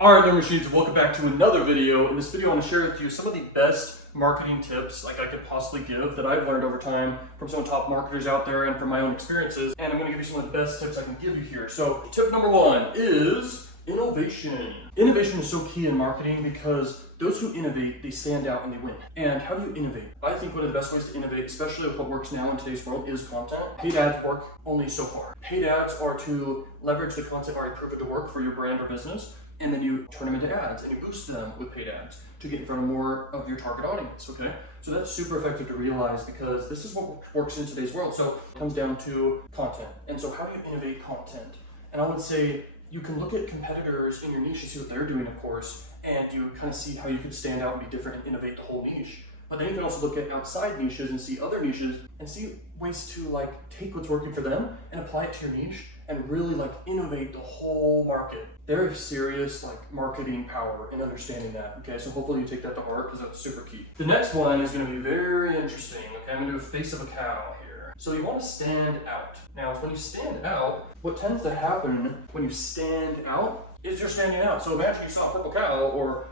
Alright, Number Sheets, welcome back to another video. In this video, I want to share with you some of the best marketing tips I could possibly give that I've learned over time from some top marketers out there and from my own experiences. And I'm going to give you some of the best tips I can give you here. So, tip number one is innovation. Innovation is so key in marketing because those who innovate, they stand out and they win. And how do you innovate? I think one of the best ways to innovate, especially with what works now in today's world, is content. Paid ads work only so far. Paid ads are to leverage the content already proven to work for your brand or business, and then you turn them into ads and you boost them with paid ads to get in front of more of your target audience, okay? So that's super effective to realize because this is what works in today's world. So it comes down to content. And so how do you innovate content? And I would say you can look at competitors in your niche and see what they're doing, of course, and you kind of see how you could stand out and be different and innovate the whole niche. But then you can also look at outside niches and see other niches and see ways to take what's working for them and apply it to your niche and really innovate the whole market. There is serious marketing power in understanding that. Okay, so hopefully you take that to heart because that's super key. The next one is going to be very interesting. Okay, I'm going to do a face of a cow here. So you want to stand out. Now, when you stand out, what tends to happen when you stand out is you're standing out. So imagine you saw a purple cow or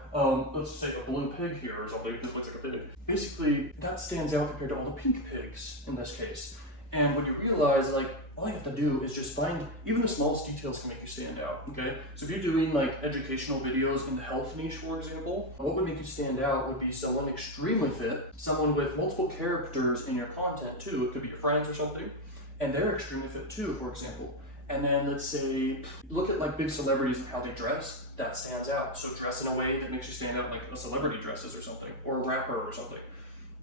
let's say a blue pig here or something that looks like a pig. Basically, that stands out compared to all the pink pigs in this case. And when you realize all you have to do is just find even the smallest details can make you stand out, okay? So if you're doing educational videos in the health niche, for example, what would make you stand out would be someone extremely fit, someone with multiple characters in your content too. It could be your friends or something, and they're extremely fit too, for example. And then let's say, look at big celebrities and how they dress, that stands out. So dress in a way that makes you stand out like a celebrity dresses or something, or a rapper or something.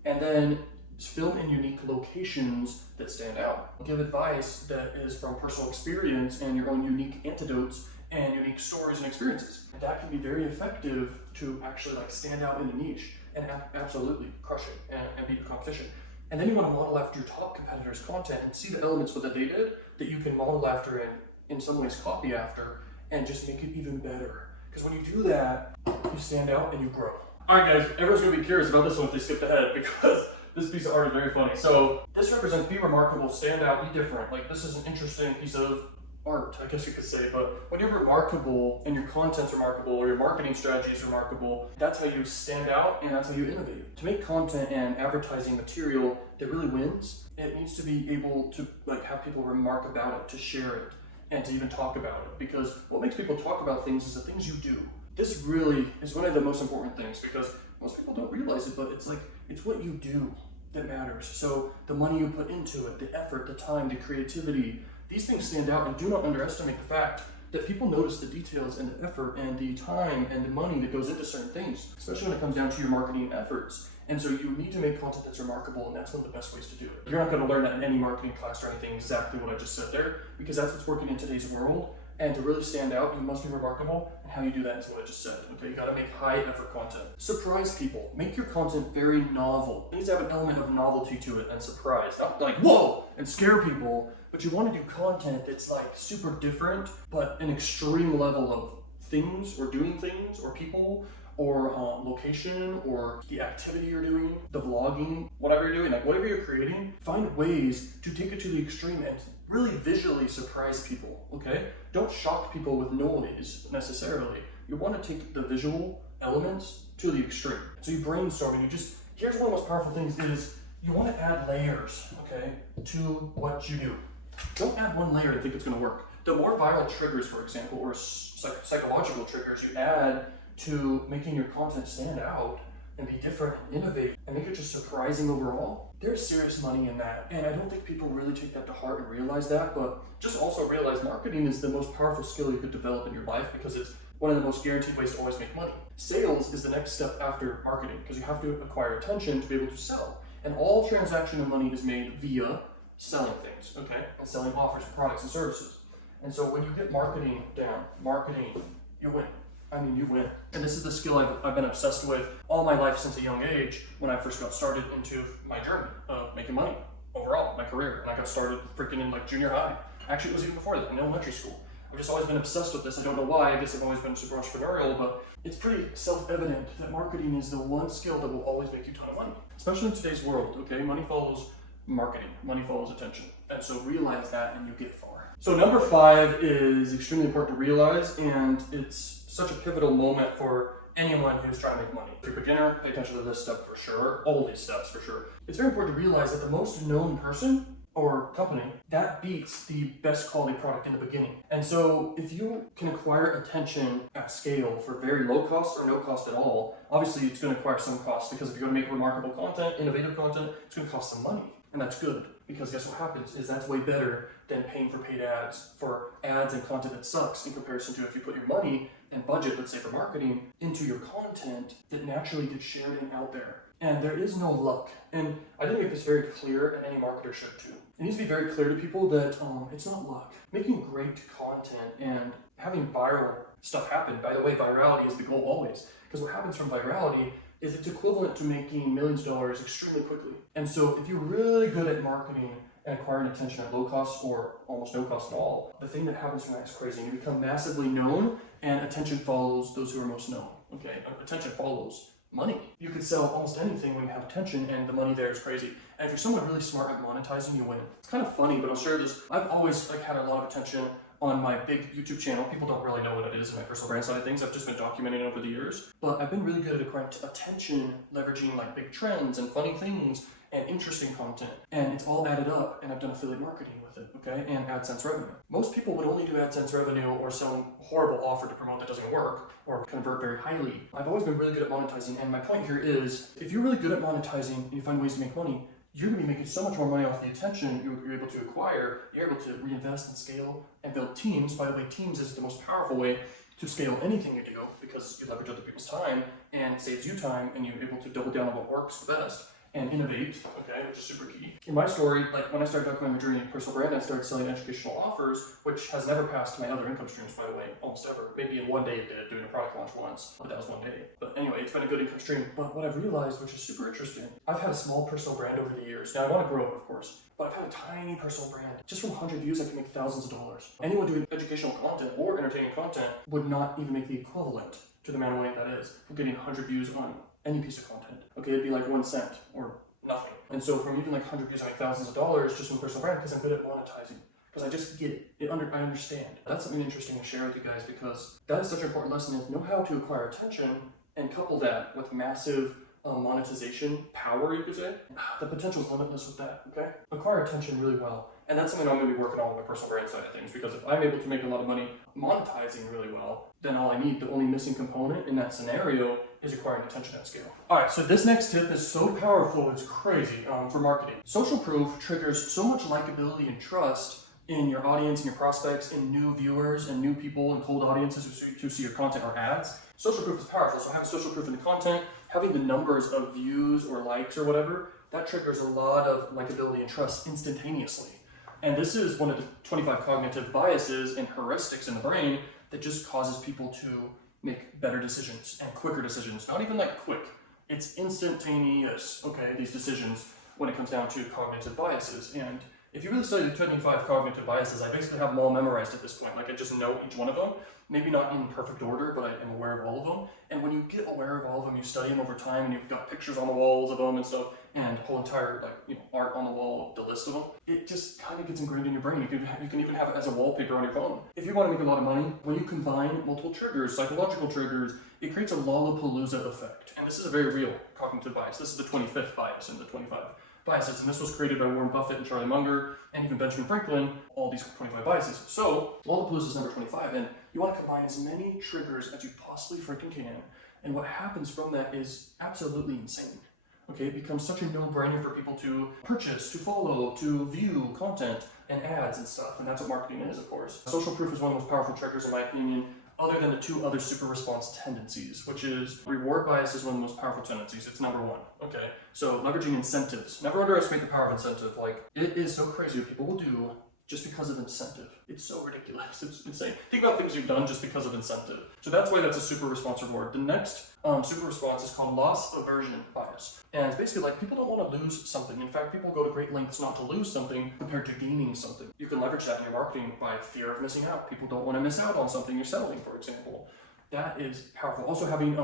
And then film in unique locations that stand out. Give advice that is from personal experience and your own unique antidotes and unique stories and experiences. That can be very effective to actually stand out in a niche and absolutely crush it and beat your competition. And then you want to model after your top competitors' content and see the elements that they did that you can model after and in some ways copy after and just make it even better. Because when you do that, you stand out and you grow. Alright guys, everyone's going to be curious about this one if they skipped ahead because this piece of art is very funny. So this represents be remarkable, stand out, be different. This is an interesting piece of art, I guess you could say. But when you're remarkable and your content's remarkable or your marketing strategy is remarkable, that's how you stand out and that's how you innovate. To make content and advertising material that really wins, it needs to be able to have people remark about it, to share it, and to even talk about it. Because what makes people talk about things is the things you do. This really is one of the most important things because most people don't realize it, but it's what you do that matters. So the money you put into it, the effort, the time, the creativity, these things stand out, and do not underestimate the fact that people notice the details and the effort and the time and the money that goes into certain things, especially when it comes down to your marketing efforts. And so you need to make content that's remarkable, and that's one of the best ways to do it. You're not going to learn that in any marketing class or anything exactly what I just said there, because that's what's working in today's world. And to really stand out, you must be remarkable, and how you do that is what I just said. Okay, you gotta make high effort content. Surprise people. Make your content very novel. It needs to have an element of novelty to it and surprise. Not whoa, and scare people, but you want to do content that's super different, but an extreme level of things or doing things or people or location or the activity you're doing, the vlogging, whatever you're doing, whatever you're creating, find ways to take it to the extreme and really visually surprise people, okay? Don't shock people with noise necessarily. You want to take the visual elements to the extreme. So you brainstorm and here's one of the most powerful things is you want to add layers, okay, to what you do. Don't add one layer and think it's going to work. The more viral triggers, for example, or psychological triggers you add to making your content stand out and be different and innovate and make it just surprising overall, there's serious money in that. And I don't think people really take that to heart and realize that, but just also realize marketing is the most powerful skill you could develop in your life because it's one of the most guaranteed ways to always make money. Sales is the next step after marketing because you have to acquire attention to be able to sell. And all transaction of money is made via selling things, okay? And selling offers, products, and services. And so when you get marketing down, you win. You win. And this is the skill I've been obsessed with all my life since a young age when I first got started into my journey of making money overall, my career. And I got started freaking in junior high. Actually, it was even before that, in elementary school. I've just always been obsessed with this. I don't know why. I guess I've always been super entrepreneurial, but it's pretty self-evident that marketing is the one skill that will always make you a ton of money. Especially in today's world, okay? Money follows marketing. Money follows attention. And so realize that and you get far. So number 5 is extremely important to realize, and it's such a pivotal moment for anyone who's trying to make money. If you're a beginner, pay attention to this step for sure, all these steps for sure. It's very important to realize that the most known person or company, that beats the best quality product in the beginning. And so if you can acquire attention at scale for very low cost or no cost at all, obviously it's going to acquire some cost, because if you're going to make remarkable content, innovative content, it's going to cost some money. And that's good, because guess what happens is that's way better than paying for paid ads for ads and content that sucks, in comparison to if you put your money and budget, let's say for marketing, into your content that naturally gets shared and out there. And there is no luck. And I didn't make this very clear, and any marketer should too. It needs to be very clear to people that it's not luck. Making great content and having viral stuff happen. By the way, virality is the goal always. Because what happens from virality is it's equivalent to making millions of dollars extremely quickly. And so if you're really good at marketing and acquiring attention at low cost or almost no cost at all, the thing that happens from that is crazy. You become massively known, and attention follows those who are most known. Okay, attention follows money. You could sell almost anything when you have attention, and the money there is crazy. And if you're someone really smart at monetizing, you win. It's kind of funny, but I'll share this. I've always had a lot of attention on my big YouTube channel. People don't really know what it is in my personal brand side of things. I've just been documenting it over the years. But I've been really good at acquiring attention, leveraging like big trends and funny things and interesting content. And it's all added up, and I've done affiliate marketing with it, okay? And AdSense revenue. Most people would only do AdSense revenue or some horrible offer to promote that doesn't work or convert very highly. I've always been really good at monetizing, and my point here is, if you're really good at monetizing and you find ways to make money, you're going to be making so much more money off the attention you're able to acquire. You're able to reinvest and scale and build teams. By the way, teams is the most powerful way to scale anything you do, because you leverage other people's time and saves you time, and you're able to double down on what works the best and innovate, okay, which is super key. In my story, like when I started documenting my journey in personal brand, I started selling educational offers, which has never passed my other income streams, by the way, almost ever. Maybe in one day it did, doing a product launch once, but that was one day. But anyway, it's been a good income stream. But what I've realized, which is super interesting, I've had a small personal brand over the years. Now I want to grow it, of course, but I've had a tiny personal brand. Just from 100 views, I can make thousands of dollars. Anyone doing educational content or entertaining content would not even make the equivalent to the amount of money that is from getting 100 views on any piece of content. Okay, it'd be like 1 cent or nothing. And so from even like 100 views, I make thousands of dollars just from personal brand, because I'm good at monetizing. Because I just get it. I understand. That's something interesting to share with you guys, because that is such an important lesson, is know how to acquire attention and couple that with massive monetization power, you could say. The potential is limitless with that, okay? Acquire attention really well. And that's something I'm going to be working on with my personal brand side of things, because if I'm able to make a lot of money monetizing really well, then all I need, the only missing component in that scenario, is acquiring attention at scale. All right, so this next tip is so powerful, it's crazy for marketing. Social proof triggers so much likability and trust in your audience and your prospects and new viewers and new people and cold audiences who see your content or ads. Social proof is powerful. So having social proof in the content, having the numbers of views or likes or whatever, that triggers a lot of likability and trust instantaneously. And this is one of the 25 cognitive biases and heuristics in the brain that just causes people to make better decisions and quicker decisions. Not even like quick, it's instantaneous, okay, these decisions when it comes down to cognitive biases. And if you really study the 25 cognitive biases, I basically have them all memorized at this point. Like I just know each one of them, maybe not in perfect order, but I am aware of all of them. And when you get aware of all of them, you study them over time, and you've got pictures on the walls of them and stuff, and whole entire art on the wall, the list of them. It just kind of gets ingrained in your brain. You can even have it as a wallpaper on your phone. If you want to make a lot of money, when you combine multiple triggers, psychological triggers, it creates a Lollapalooza effect. And this is a very real cognitive bias. This is the 25th bias in the 25 biases, and this was created by Warren Buffett and Charlie Munger and even Benjamin Franklin, all these 25 biases. So Lollapalooza is number 25, and you want to combine as many triggers as you possibly freaking can, and what happens from that is absolutely insane. Okay, it becomes such a no-brainer for people to purchase, to follow, to view content and ads and stuff, and that's what marketing is, of course. Social proof is one of the most powerful triggers in my opinion, other than the two other super response tendencies, which is reward bias is one of the most powerful tendencies. It's number one, okay? So leveraging incentives. Never underestimate the power of incentive. Like, it is so crazy what people will do just because of incentive. It's so ridiculous, it's insane. Think about things you've done just because of incentive. So that's why that's a super response reward. The next super response is called loss aversion bias. And it's basically like people don't want to lose something. In fact, people go to great lengths not to lose something compared to gaining something. You can leverage that in your marketing by fear of missing out. People don't want to miss out on something you're selling, for example. That is powerful. Also having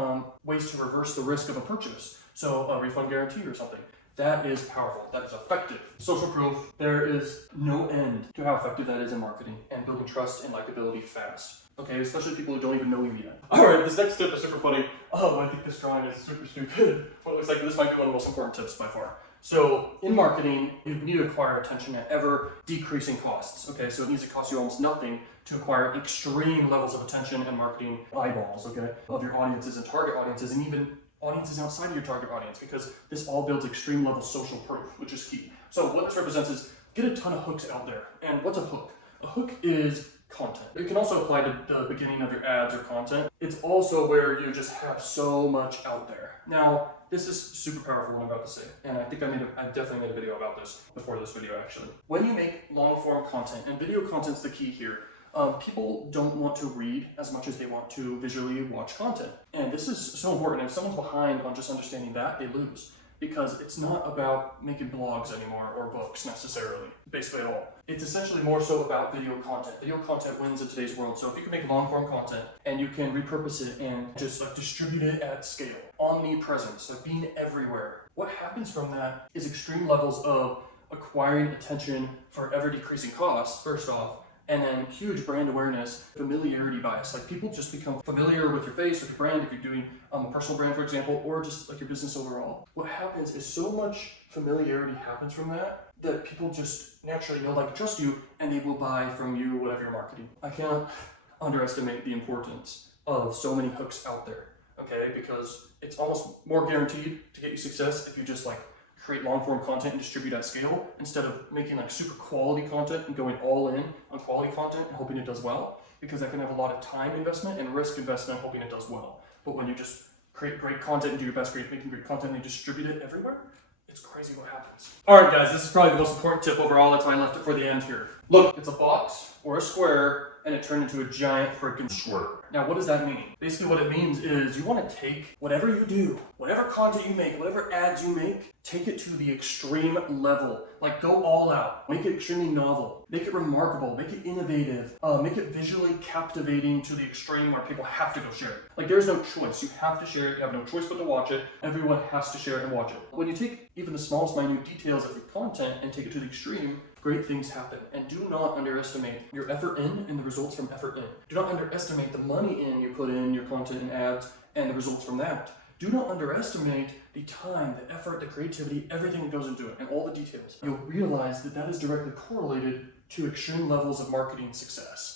ways to reverse the risk of a purchase. So a refund guarantee or something. That is powerful. That is effective. Social proof. There is no end to how effective that is in marketing and building trust and likability fast. Okay, especially people who don't even know you yet. Alright, this next tip is super funny. Oh, I think this drawing is super stupid. But it looks like this might be one of the most important tips by far. So, in marketing, you need to acquire attention at ever decreasing costs. Okay, so it needs to cost you almost nothing to acquire extreme levels of attention and marketing eyeballs, okay, of your audiences and target audiences, and even audiences outside of your target audience, because this all builds extreme level social proof, which is key. So what this represents is get a ton of hooks out there. And what's a hook? A hook is content. It can also apply to the beginning of your ads or content. It's also where you just have so much out there. Now, this is super powerful what I'm about to say, and I think I definitely made a video about this before this video actually. When you make long form content, and video content's the key here, people don't want to read as much as they want to visually watch content. And this is so important. If someone's behind on just understanding that, they lose. Because it's not about making blogs anymore or books necessarily, basically at all. It's essentially more so about video content. Video content wins in today's world. So if you can make long form content and you can repurpose it and just like distribute it at scale, omnipresence, like being everywhere, what happens from that is extreme levels of acquiring attention for ever decreasing costs, first off, and then huge brand awareness, familiarity bias. Like people just become familiar with your face, with your brand, if you're doing a personal brand, for example, or just like your business overall. What happens is so much familiarity happens from that people just naturally know, like, trust you, and they will buy from you whatever you're marketing. I can't underestimate the importance of so many hooks out there, okay? Because it's almost more guaranteed to get you success if you just like create long form content and distribute at scale instead of making like super quality content and going all in on quality content and hoping it does well, because that can have a lot of time investment and risk investment hoping it does well. But when you just create great content and do your best making great content and you distribute it everywhere, it's crazy what happens. Alright guys, this is probably the most important tip overall. That's why I left it for the end here. Look, it's a box or a square and it turned into a giant freaking square. Now, what does that mean? Basically what it means is you want to take whatever you do, whatever content you make, whatever ads you make, take it to the extreme level. Like go all out, make it extremely novel, make it remarkable, make it innovative, make it visually captivating to the extreme where people have to go share it. Like there's no choice, you have to share it, you have no choice but to watch it, everyone has to share it and watch it. When you take even the smallest minute details of your content and take it to the extreme, great things happen. And do not underestimate your effort in and the results from effort in. Do not underestimate the money in you put in your content and ads and the results from that. Do not underestimate the time, the effort, the creativity, everything that goes into it, and all the details. You'll realize that that is directly correlated to extreme levels of marketing success.